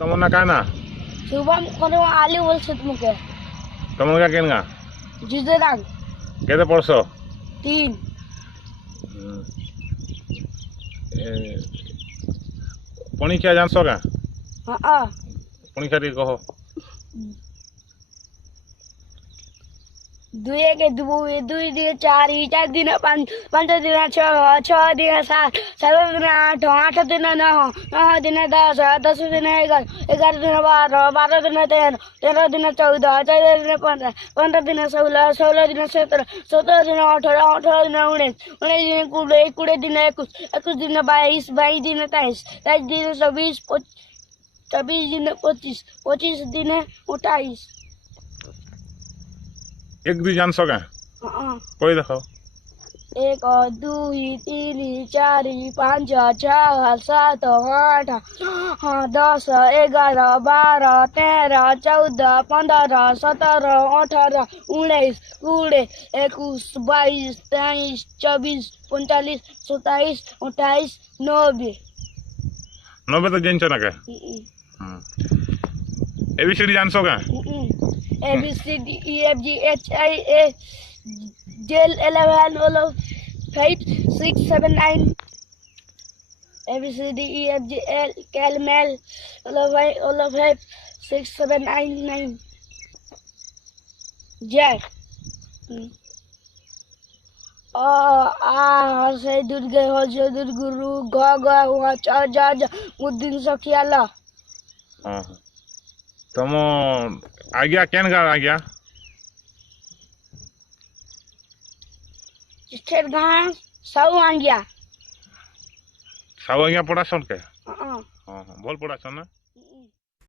तमो ना काना शुभम कोनो आली बोल से तुमके तमो क्या केनगा जिजे रंग केते पड़सो 3 पणी क्या जानसो का हां पणी क्या कहो 2 के 2 दिन 4 4 दिन 5 5 दिन 6 6 दिन 7 7 दिन 8 8 दिन 9 9 दिन 10 10 दिन 11 11 दिन 12 12 दिन 13 13 दिन 14 14 दिन 15 15 दिन 16 16 दिन 17 17 दिन 18 18 दिन 19 19 दिन 20 20 दिन 21 21 दिन 22 22 दिन 23 23 दिन 24 24 दिन 25 25 दिन 28 एक दी जानसो का हां कोई देखो 1 2 3 4 5 6 7 8 10 11 12 13 14 15 17 18 19 20 21 22 23 24 45 27 28 90 90 तो जानसो ना का एबीसीडी जानसो का A B C D E F G H I A J L 11 all of 5 6 7 9 A B C D E F G L L M L all of 5 6 7 9 9 Z से दुर्गे हो जो दुर्गुरु ग हुआ च ज मुद्दिन सखियाला हां तमो आज्ञा केनगा आज्ञा स्टेट गांव सब आ गया सब आज्ञा पड़ा सन के हां हां बोल पड़ा सन ना